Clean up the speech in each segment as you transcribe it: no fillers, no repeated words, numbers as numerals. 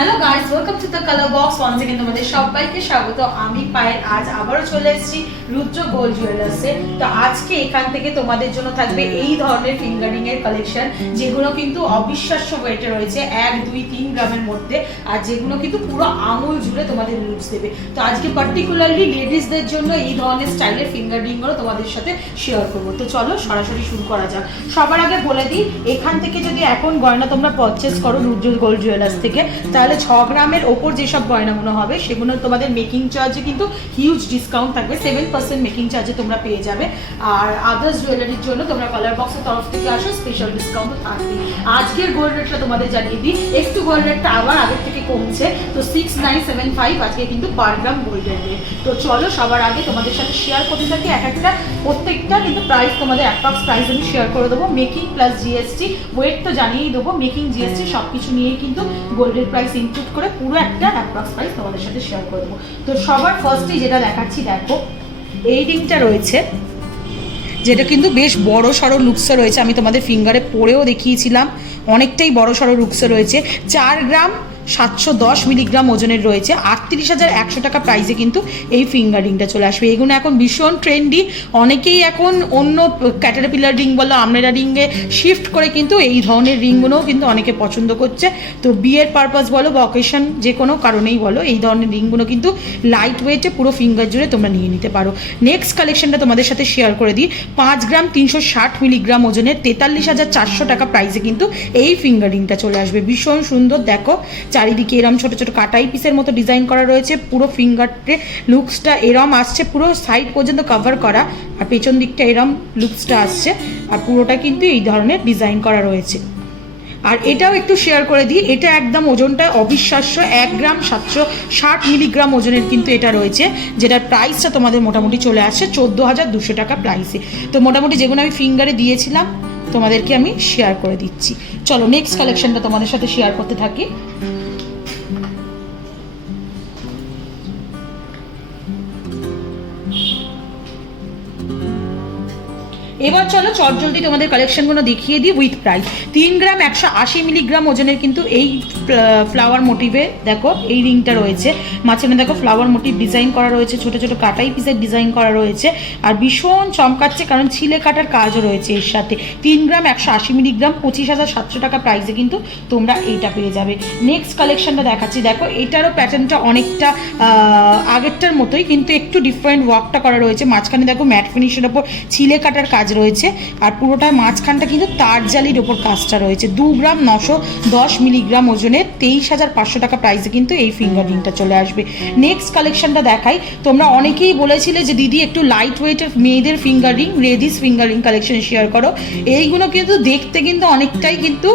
Hello guys, welcome to the colour box. Once again তোমাদের সবাইকে স্বাগত। আমি পায়েল আজ আবারও চলে এসেছি রুদ্র গোল্ড জুয়েলার্সে। তো আজকে এখান থেকে তোমাদের জন্য থাকবে এই ধরনের ফিঙ্গারিং এর কালেকশন, যেগুলো কিন্তু অবিশ্বাস্য ওয়েটে রয়েছে 1, 2, 3 গ্রামের মধ্যে, আর যেগুলো কিন্তু পুরো আঙুল জুড়ে তোমাদের লুকস দেবে। তো আজকে পার্টিকুলারলি লেডিসদের জন্য এই ধরনের স্টাইলের ফিঙ্গারিং গুলো তোমাদের সাথে শেয়ার করবো। তো চলো সরাসরি শুরু করা যাক। সবার আগে বলে দিই, এখান থেকে যদি এখন গয়না তোমরা পারচেস করো রুদ্র গোল্ড জুয়েলার্স থেকে, তাহলে 6 গ্রামের ওপর যেসব গয়নাগুলো হবে সেগুলো তোমাদের মেকিং চার্জে কিন্তু হিউজ ডিসকাউন্ট থাকবে। 7% মেকিং চার্জে তোমরা পেয়ে যাবে। আর আদার্স জুয়েলারির জন্য তোমরা কালার বক্সের তরফ থেকে আসো, স্পেশাল ডিসকাউন্ট থাকবে। আজকের গোল্ড রেটটা তোমাদের জানিয়ে দিই, একটু গোল্ড রেটটা আবার আগের থেকে কমছে। তো 6975 আজকে কিন্তু পার গ্রাম গোল্ডের রেট। তো চলো সবার আগে তোমাদের সাথে শেয়ার করতে থাকি এক একটা, প্রত্যেকটা কিন্তু প্রাইস তোমাদের অ্যাপ্রক্স প্রাইস আমি শেয়ার করে দেবো। মেকিং প্লাস জিএসটি, ওয়েট তো জানিয়েই দেবো, মেকিং জিএসটি সব কিছু নিয়েই কিন্তু গোল্ডের প্রাইস ইনক্লুড করে পুরো একটা অ্যাপ্রক্স প্রাইস তোমাদের সাথে শেয়ার করে দেবো। তো সবার ফার্স্টেই যেটা দেখাচ্ছি, দেখো এই রিংটা রয়েছে, যেটা কিন্তু বেশ বড় সড়ো লুকসে রয়েছে। আমি তোমাদের ফিঙ্গারে পরেও দেখিয়েছিলাম, অনেকটাই বড় সড়ো লুকসে রয়েছে। 4 গ্রাম 710 মিলিগ্রাম ওজনের রয়েছে। 38,100 টাকা প্রাইসে কিন্তু এই ফিঙ্গারিংটা চলে আসবে। এগুলো এখন ভীষণ ট্রেন্ডি, অনেকেই এখন অন্য ক্যাটারপিলার রিং বলো, আমরেলা রিংয়ে শিফট করে কিন্তু এই ধরনের রিংগুলোও কিন্তু অনেকে পছন্দ করছে। তো বিয়ের পারপাস বলো বা অকেশন যে কোনো কারণেই বলো, এই ধরনের রিংগুলো কিন্তু লাইট ওয়েটে পুরো ফিঙ্গার জুড়ে তোমরা নিয়ে নিতে পারো। নেক্সট কালেকশনটা তোমাদের সাথে শেয়ার করে দিই। 5 গ্রাম 360 মিলিগ্রাম ওজনের 43,400 টাকা প্রাইসে কিন্তু এই ফিঙ্গারিংটা চলে আসবে। ভীষণ সুন্দর, দেখো চারিদিকে এরম ছোট ছোট কাটাই পিসের মতো ডিজাইন করা রয়েছে। পুরো ফিঙ্গারটে লুকসটা এরম আসছে, পুরো সাইড পর্যন্ত কভার করা, আর পেছন দিকটা এরম লুকসটা আসছে, আর পুরোটা কিন্তু এই ধরনের ডিজাইন করা রয়েছে। আর এটাও একটু শেয়ার করে দিই, এটা একদম ওজনটা অবিশ্বাস্য, 1 গ্রাম 760 মিলিগ্রাম ওজনের কিন্তু এটা রয়েছে, যেটার প্রাইসটা তোমাদের মোটামুটি চলে আসছে 14,200 টাকা প্রাইসে। তো মোটামুটি যেগুলো আমি ফিঙ্গারে দিয়েছিলাম তোমাদেরকে আমি শেয়ার করে দিচ্ছি। চলো নেক্সট কালেকশনটা তোমাদের সাথে শেয়ার করতে থাকি। এবার চলো চটজলদি তোমাদের কালেকশনগুলো দেখিয়ে দিই উইথ প্রাইস। 3 গ্রাম 180 মিলিগ্রাম ওজনের কিন্তু এই ফ্লাওয়ার মোটিভে দেখো এই রিংটা রয়েছে। মাঝখানে দেখো ফ্লাওয়ার মোটিভ ডিজাইন করা রয়েছে, ছোট ছোট কাটাই পিসের ডিজাইন করা রয়েছে, আর ভীষণ চমকাচ্ছে কারণ ছিলে কাটার কাজও রয়েছে এর সাথে। 3 গ্রাম 180 মিলিগ্রাম 25,700 টাকা প্রাইসে কিন্তু তোমরা এইটা পেয়ে যাবে। নেক্সট কালেকশনটা দেখাচ্ছি, দেখো এটারও প্যাটার্নটা অনেকটা আগেরটার মতোই, কিন্তু একটু ডিফারেন্ট ওয়ার্কটা করা রয়েছে। মাঝখানে দেখো ম্যাট ফিনিশের ওপর ছিলে কাটার কাজ রয়েছে, আর পুরোটা মাঝখানটা কিন্তু তার জালির ওপর কাজটা রয়েছে। 2 গ্রাম 910 মিলিগ্রাম ওজনে 23,500 টাকা প্রাইসে কিন্তু এই ফিঙ্গারিংটা চলে আসবে। নেক্সট কালেকশনটা দেখাই। তোমরা অনেকেই বলেছিলে যে দিদি একটু লাইট ওয়েটের মেয়েদের fingering, ladies fingering collection share করো। এইগুলো কিন্তু দেখতে কিন্তু অনেকটাই কিন্তু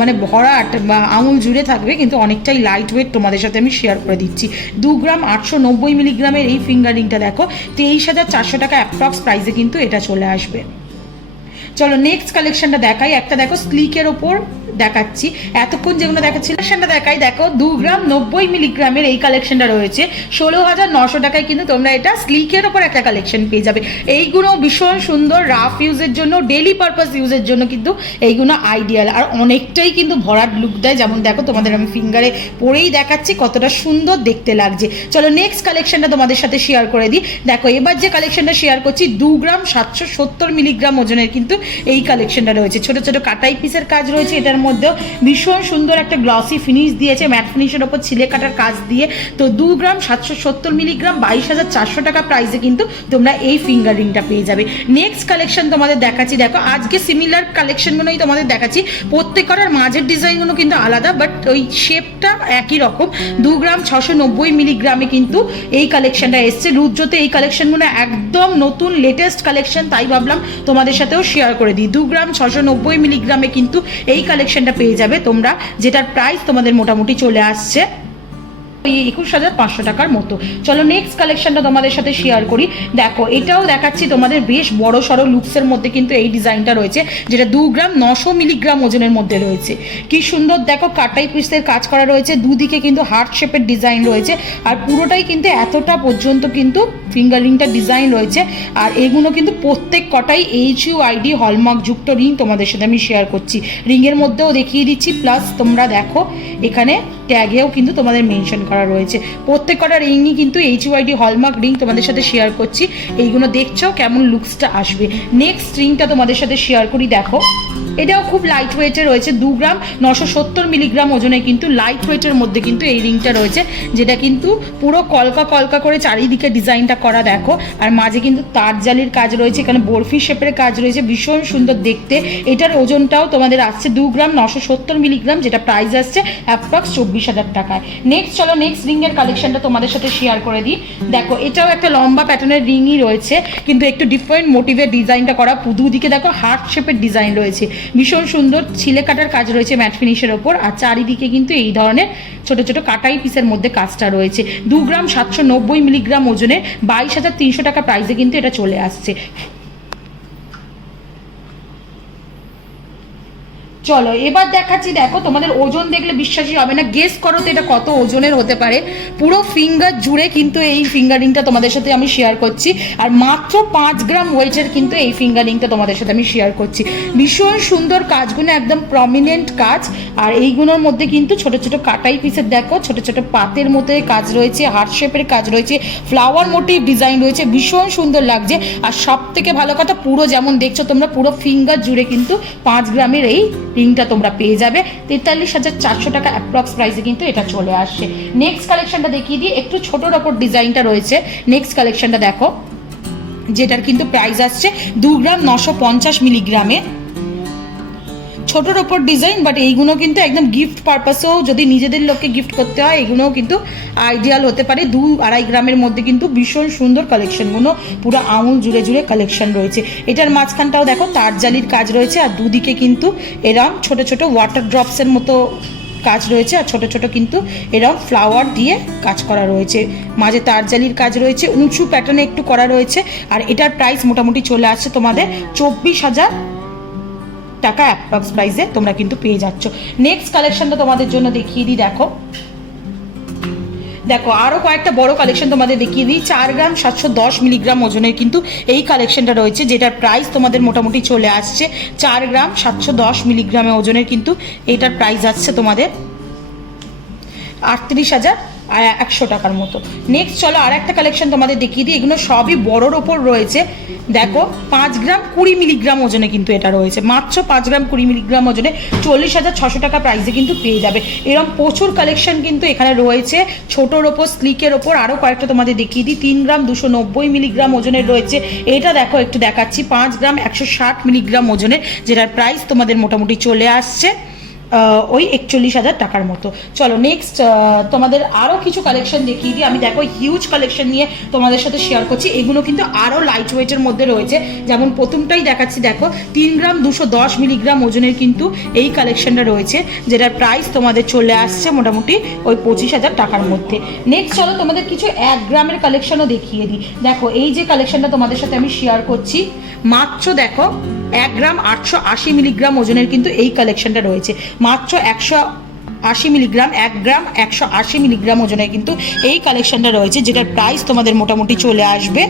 মানে ভরাট বা আঙুল জুড়ে থাকবে, কিন্তু অনেকটাই লাইট ওয়েট তোমাদের সাথে আমি শেয়ার করে দিচ্ছি। 2 গ্রাম 890 মিলিগ্রামের এই ফিঙ্গারিংটা দেখো 23,400 টাকা অ্যাপ্রক্স প্রাইসে কিন্তু এটা চলে আসবে। চলো নেক্সট কালেকশনটা দেখাই। একটা দেখো স্লিকের ওপর দেখাচ্ছি, এতক্ষণ যেগুলো দেখাচ্ছি কালেকশনটা দেখাই। দেখো 2 গ্রাম 90 মিলিগ্রামের এই কালেকশনটা রয়েছে 16,900 টাকায় কিন্তু তোমরা এটা স্লিকের ওপর একটা কালেকশন পেয়ে যাবে। এইগুলো ভীষণ সুন্দর, রাফ ইউজের জন্য, ডেলি পারপাস ইউজের জন্য কিন্তু এইগুলো আইডিয়াল, আর অনেকটাই কিন্তু ভরাট লুক দেয়। যেমন দেখো তোমাদের আমি ফিঙ্গারে পরেই দেখাচ্ছি কতটা সুন্দর দেখতে লাগছে। চলো নেক্সট কালেকশনটা তোমাদের সাথে শেয়ার করে দিই। দেখো এবার যে কালেকশনটা শেয়ার করছি 2 গ্রাম 770 মিলিগ্রাম ওজনের কিন্তু এই কালেকশনটা রয়েছে। ছোট ছোট কাটাই পিসের কাজ রয়েছে, এটার মধ্যেও ভীষণ সুন্দর একটা গ্লসি ফিনিশ দিয়েছে, ম্যাট ফিনিশের ওপর ছিলে কাটার কাজ দিয়ে। তো 2 গ্রাম 770 মিলিগ্রাম 22,400 টাকা প্রাইসে কিন্তু তোমরা এই ফিঙ্গার রিংটা পেয়ে যাবে। নেক্সট কালেকশন তোমাদের দেখাচ্ছি, দেখো আজকে সিমিলার কালেকশনগুলোই তোমাদের দেখাচ্ছি, প্রত্যেকটার মাঝের ডিজাইনগুলো কিন্তু আলাদা, বাট ওই শেপটা একই রকম। 2 গ্রাম 690 মিলিগ্রামে কিন্তু এই কালেকশনটা এসছে। রুদ্রতে এই কালেকশনগুলো একদম নতুন লেটেস্ট কালেকশন, তাই ভাবলাম তোমাদের সাথেও শেয়ার করে দিই। 2 গ্রাম 690 মিলিগ্রামে কিন্তু এই কালেকশনটা পেয়ে যাবে তোমরা, যেটার প্রাইস তোমাদের মোটামুটি চলে আসছে 21,500 টাকার মতো। চলো নেক্সট কালেকশনটা তোমাদের সাথে শেয়ার করি। দেখো এটাও দেখাচ্ছি তোমাদের বেশ বড় সড়ো লুকসের মধ্যে কিন্তু এই ডিজাইনটা রয়েছে, যেটা 2 গ্রাম 900 মিলিগ্রাম ওজনের মধ্যে রয়েছে। কি সুন্দর দেখো কাটাই পিসের কাজ করা রয়েছে, দুদিকে কিন্তু হার্ট শেপের ডিজাইন রয়েছে, আর পুরোটাই কিন্তু এতটা পর্যন্ত কিন্তু ফিঙ্গার রিংটা ডিজাইন রয়েছে। আর এগুলো কিন্তু প্রত্যেক কটাই HUID হলমার্ক যুক্ত রিং তোমাদের সাথে আমি শেয়ার করছি। রিংয়ের মধ্যেও দেখিয়ে দিচ্ছি, প্লাস তোমরা দেখো এখানে ট্যাগেও কিন্তু তোমাদের মেনশন করা রয়েছে। প্রত্যেক কটা রিংই কিন্তু HUID হলমার্ক রিং তোমাদের সাথে শেয়ার করছি। এইগুলো দেখছো কেমন লুকসটা আসবে। নেক্সট রিংটা তোমাদের সাথে শেয়ার করি, দেখো এটাও খুব লাইট ওয়েটে রয়েছে, 2 গ্রাম 970 মিলিগ্রাম ওজনে কিন্তু লাইট ওয়েটের মধ্যে কিন্তু এই রিংটা রয়েছে, যেটা কিন্তু পুরো কলকা কলকা করে চারিদিকে ডিজাইনটা করা দেখো। আর মাঝে কিন্তু তার জালির কাজ রয়েছে, এখানে বরফি শেপের কাজ রয়েছে, ভীষণ সুন্দর দেখতে। এটার ওজনটাও তোমাদের আসছে 2 গ্রাম 970 মিলিগ্রাম, যেটা প্রাইস আসছে অ্যাপ্রক্স 24,000 টাকায়। নেক্সট চলো নেক্সট রিংয়ের কালেকশনটা তোমাদের সাথে শেয়ার করে দিই। দেখো এটাও একটা লম্বা প্যাটার্নের রিংই রয়েছে, কিন্তু একটু ডিফারেন্ট মোটিভের ডিজাইনটা করা। দুদিকে দেখো হার্ট শেপের ডিজাইন রয়েছে, ভীষণ সুন্দর ছিলে কাটার কাজ রয়েছে ম্যাট ফিনিশের ওপর। আর চারিদিকে কিন্তু এই ধরনের ছোট ছোট কাটাই পিসের মধ্যে কাজটা রয়েছে। 2 গ্রাম 790 মিলিগ্রাম ওজনের 22,300 টাকা প্রাইসে কিন্তু এটা চলে আসছে। চলো এবার দেখাচ্ছি, দেখো তোমাদের ওজন দেখলে বিশ্বাসই হবে না, গেস করো তো এটা কত ওজনের হতে পারে। পুরো ফিঙ্গার জুড়ে কিন্তু এই ফিঙ্গারিংটা তোমাদের সাথে আমি শেয়ার করছি, আর মাত্র 5 গ্রাম ওয়েটের কিন্তু এই ফিঙ্গারিংটা তোমাদের সাথে আমি শেয়ার করছি। ভীষণ সুন্দর কাজগুলো, একদম প্রমিনেন্ট কাজ। আর এইগুলোর মধ্যে কিন্তু ছোট ছোট কাটাই পিসের দেখো ছোট ছোট পাতের মধ্যে কাজ রয়েছে, হার্ট শেপের কাজ রয়েছে, ফ্লাওয়ার মোটিভ ডিজাইন রয়েছে, ভীষণ সুন্দর লাগছে। আর সব থেকে ভালো কথা, পুরো যেমন দেখছো তোমরা পুরো ফিঙ্গার জুড়ে কিন্তু 5 গ্রামের এই রিংটা তোমরা পেয়ে যাবে 43,400 টাকা অ্যাপ্রক্স প্রাইসে কিন্তু এটা চলে আসছে। নেক্সট কালেকশনটা দেখিয়ে দিই, একটু ছোটোর ওপর ডিজাইনটা রয়েছে। নেক্সট কালেকশনটা দেখো, যেটার কিন্তু প্রাইস আসছে 2 গ্রাম 950 মিলিগ্রামে, ছোটোর ওপর ডিজাইন। বাট এইগুলো কিন্তু একদম গিফট পারপাসেও যদি নিজেদের লোককে গিফট করতে হয়, এগুলোও কিন্তু আইডিয়াল হতে পারে। 2-2.5 গ্রামের মধ্যে কিন্তু ভীষণ সুন্দর কালেকশনগুলো, পুরো আঙুল জুড়ে জুড়ে কালেকশন রয়েছে। এটার মাঝখানটাও দেখো তার জালির কাজ রয়েছে, আর দুদিকে কিন্তু এরম ছোট ছোট ওয়াটার ড্রপসের মতো কাজ রয়েছে, আর ছোট ছোট কিন্তু এরকম ফ্লাওয়ার দিয়ে কাজ করা রয়েছে। মাঝে তার জালির কাজ রয়েছে, উঁচু প্যাটার্নে একটু করা রয়েছে। আর এটার প্রাইস মোটামুটি চলে আসছে তোমাদের 24,000 টাকা অ্যাপ্রক্স প্রাইসে তোমরা কিন্তু পেয়ে যাচ্ছ। নেক্সট কালেকশনটা তোমাদের জন্য দেখিয়ে দিই, দেখো দেখো আরও কয়েকটা বড় কালেকশন তোমাদের দেখিয়ে দিই। 4 গ্রাম 710 মিলিগ্রাম ওজনের কিন্তু এই কালেকশনটা রয়েছে, যেটার প্রাইস তোমাদের মোটামুটি চলে আসছে 4 গ্রাম 710 মিলিগ্রামে ওজনের কিন্তু এটার প্রাইস আসছে তোমাদের 38,100 টাকার মতো। নেক্সট চলো আর একটা কালেকশন তোমাদের দেখিয়ে দিই, এগুলো সবই বড়োর ওপর রয়েছে। দেখো 5 গ্রাম 20 মিলিগ্রাম ওজনে কিন্তু এটা রয়েছে, মাত্র 5 গ্রাম 20 মিলিগ্রাম ওজনে 40,600 টাকা প্রাইসে কিন্তু পেয়ে যাবে। এরকম প্রচুর কালেকশন কিন্তু এখানে রয়েছে, ছোটোর ওপর স্লিকের ওপর। আরও কয়েকটা তোমাদের দেখিয়ে দিই, 3 গ্রাম 290 মিলিগ্রাম ওজনের রয়েছে। এটা দেখো একটু দেখাচ্ছি, 5 গ্রাম 160 মিলিগ্রাম ওজনের, যেটার প্রাইস তোমাদের মোটামুটি চলে আসছে ওই 41,000 টাকার মতো। চলো নেক্সট তোমাদের আরও কিছু কালেকশন দেখিয়ে দিই। আমি দেখো হিউজ কালেকশন নিয়ে তোমাদের সাথে শেয়ার করছি, এগুলো কিন্তু আরও লাইট ওয়েটের মধ্যে রয়েছে। যেমন প্রথমটাই দেখাচ্ছি, দেখো 3 গ্রাম 210 মিলিগ্রাম ওজনের কিন্তু এই কালেকশনটা রয়েছে, যেটার প্রাইস তোমাদের চলে আসছে মোটামুটি ওই 25,000 টাকার মধ্যে। নেক্সট চলো তোমাদের কিছু 1 গ্রামের কালেকশনও দেখিয়ে দিই। দেখো এই যে কালেকশনটা তোমাদের সাথে আমি শেয়ার করছি, মাত্র দেখো 1 গ্রাম 880 মিলিগ্রাম ওজনের কিন্তু এই কালেকশনটা রয়েছে, মাত্র 180 মিলিগ্রাম, 1 গ্রাম 180 মিলিগ্রাম ওজনের কিন্তু এই কালেকশনটা রয়েছে, যেটার প্রাইস তোমাদের মোটামুটি চলে আসবে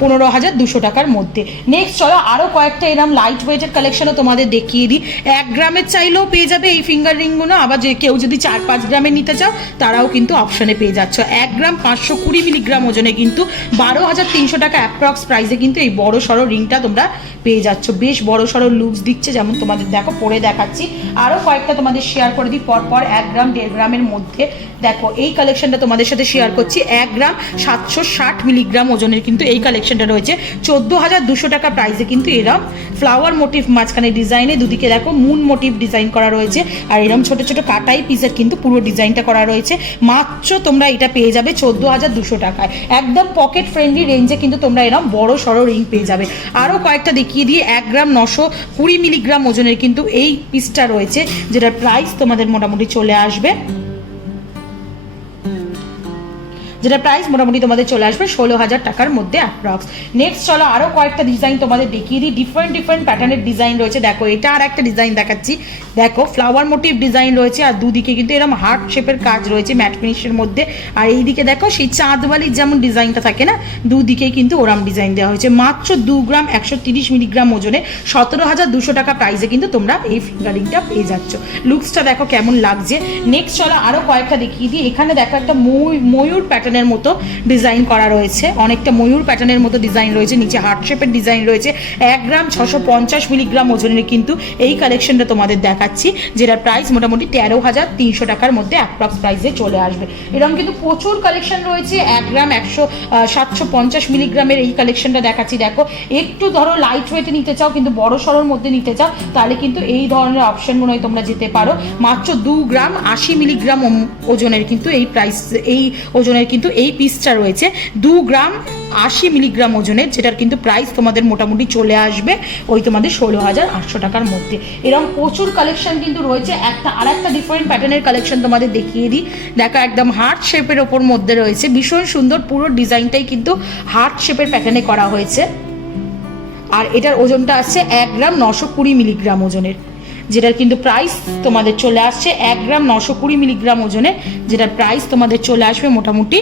15,200 টাকার মধ্যে। নেক্সট চলো আরও কয়েকটা এরকম লাইট ওয়েটের কালেকশনও তোমাদের দেখিয়ে দিই। 1 গ্রামের চাইলেও পেয়ে যাবে এই ফিঙ্গার রিংগুলো, আবার যে কেউ যদি 4-5 গ্রামের নিতে চাও তারাও কিন্তু অপশনে পেয়ে যাচ্ছ। 1 গ্রাম 520 মিলিগ্রাম ওজনে কিন্তু 12,300 টাকা অ্যাপ্রক্স প্রাইসে কিন্তু এই বড় সড়ো রিংটা তোমরা পেয়ে যাচ্ছ। বেশ বড় সড়ো লুকস দিচ্ছে, যেমন তোমাদের দেখো পরে দেখাচ্ছি। আরও কয়েকটা তোমাদের শেয়ার করে দিই পরপর 1 গ্রাম 1.5 গ্রামের মধ্যে। দেখো এই কালেকশনটা তোমাদের সাথে শেয়ার করছি, 1 গ্রাম 760 মিলিগ্রাম ওজনের কিন্তু এই কালেকশনটা রয়েছে 14,200 টাকা প্রাইসে কিন্তু এরম ফ্লাওয়ার মোটিভ মাঝখানে ডিজাইনে, দুদিকে দেখো মুন মোটিভ ডিজাইন করা রয়েছে, আর এরম ছোট ছোট কাটাই পিসের কিন্তু পুরো ডিজাইনটা করা রয়েছে। মাত্র তোমরা এটা পেয়ে যাবে 14,200 টাকায়, একদম পকেট ফ্রেন্ডলি রেঞ্জে কিন্তু তোমরা এরম বড় সড়ো রিং পেয়ে যাবে। আরও কয়েকটা দেখিয়ে দিয়ে 1 গ্রাম 920 মিলিগ্রাম ওজনের কিন্তু এই পিসটা রয়েছে, যেটার প্রাইস তোমাদের মোটামুটি চলে আসবে যেটা প্রাইস মোটামুটি তোমাদের চলে আসবে 16,000 টাকার মধ্যে অ্যাপ্রক্স। নেক্সট চলো আরও কয়েকটা ডিজাইন তোমাদের দেখিয়ে দিই। ডিফারেন্ট প্যাটার্নের ডিজাইন রয়েছে। দেখো এটা আর একটা ডিজাইন দেখাচ্ছি। দেখো ফ্লাওয়ার মোটিভ ডিজাইন রয়েছে আর দুদিকে কিন্তু এরকম হার্ট শেপের কাজ রয়েছে ম্যাট ফিনিশের মধ্যে। আর এইদিকে দেখো সেই চাঁদওয়ালির যেমন ডিজাইনটা থাকে না, দুদিকেই কিন্তু ওরাম ডিজাইন দেওয়া হয়েছে। মাত্র 2 গ্রাম 130 মিলিগ্রাম ওজনে 17,200 টাকা প্রাইসে কিন্তু তোমরা এই ফিঙ্গারিংটা পেয়ে যাচ্ছ। লুকসটা দেখো কেমন লাগছে। নেক্সট চলো আরও কয়েকটা দেখিয়ে দিই। এখানে দেখো একটা ময়ূর প্যাটার্নের মতো ডিজাইন করা রয়েছে, অনেকটা ময়ূর প্যাটার্নের মতো ডিজাইন রয়েছে, নিচে হার্ট শেপের ডিজাইন রয়েছে। 1 গ্রাম 650 মিলিগ্রাম ওজনের কিন্তু এই কালেকশনটা তোমাদের দেখাচ্ছি, যেটার প্রাইস মোটামুটি 13,300 টাকার মধ্যে অ্যাপ্রক্স প্রাইসে চলে আসবে। এরকম কিন্তু প্রচুর কালেকশন রয়েছে। 1 গ্রাম 750 মিলিগ্রামের এই কালেকশনটা দেখাচ্ছি। দেখো একটু ধরো লাইট ওয়েটে নিতে চাও কিন্তু বড় সড়োর মধ্যে নিতে চাও, তাহলে কিন্তু এই ধরনের অপশনগুলোই তোমরা যেতে পারো। মাত্র 2 গ্রাম 80 মিলিগ্রাম ওজনের কিন্তু এই প্রাইস, এই ওজনের কিন্তু এই পিসটা রয়েছে 2 গ্রাম 80 মিলিগ্রাম ওজনের, যেটার কিন্তু প্রাইস তোমাদের মোটামুটি চলে আসবে ওই তোমাদের 16,800 টাকার মধ্যে। এরকম প্রচুর কালেকশন কিন্তু রয়েছে। আর একটা ডিফারেন্ট প্যাটার্নের কালেকশন তোমাদের দেখিয়ে দিই। দেখো একদম হার্ট শেপের ওপর মধ্যে রয়েছে, ভীষণ সুন্দর। পুরো ডিজাইনটাই কিন্তু হার্ট শেপের প্যাটার্নে করা হয়েছে। আর এটার ওজনটা আসছে 1 গ্রাম 920 মিলিগ্রাম ওজনের, যেটার কিন্তু প্রাইস তোমাদের চলে আসছে 1 গ্রাম 920 মিলিগ্রাম ওজনে, যেটার প্রাইস তোমাদের চলে আসবে মোটামুটি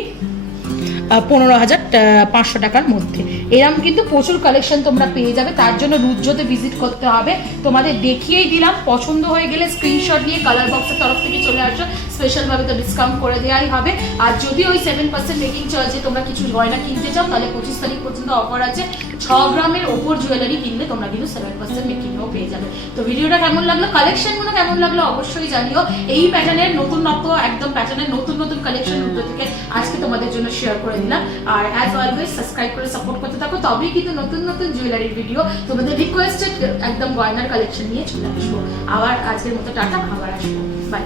15,500 টাকার মধ্যে। এরম কিন্তু প্রচুর কালেকশন তোমরা পেয়ে যাবে। তার জন্য রুদ্রতে ভিজিট করতে হবে। তোমাদের দেখিয়েই দিলাম, পছন্দ হয়ে গেলে স্ক্রিনশট নিয়ে কালার বক্সের তরফ থেকে চলে আসো, স্পেশালভাবে তো ডিসকাউন্ট করে দেওয়াই হবে। আর যদি ওই 7% মেকিং চার্জে তোমরা কিছু গয়না কিনতে চাও, তাহলে 25 তারিখ পর্যন্ত অফার আছে। 6 গ্রামের ওপর জুয়েলারি কিনলে তোমরা কিন্তু 7% মেকিংও পেয়ে যাবে। তো ভিডিওটা কেমন লাগলো, কালেকশনগুলো কেমন লাগলো অবশ্যই জানিও। এই প্যাটার্নের নতুনত্ব একদম প্যাটার্নের নতুন কালেকশন রুদ্র থেকে আজকে তোমাদের জন্য শেয়ার করে দিলাম। আর অ্যাজ অলওয়েজ সাবস্ক্রাইব করে সাপোর্ট করতে থাকো, তবেই কিন্তু নতুন জুয়েলারির ভিডিও তোমাদের রিকোয়েস্টেড একদম গয়নার কালেকশন নিয়ে চলে আসবো। আবার আজকের মতো টাটা, আবার আসবো, বাই।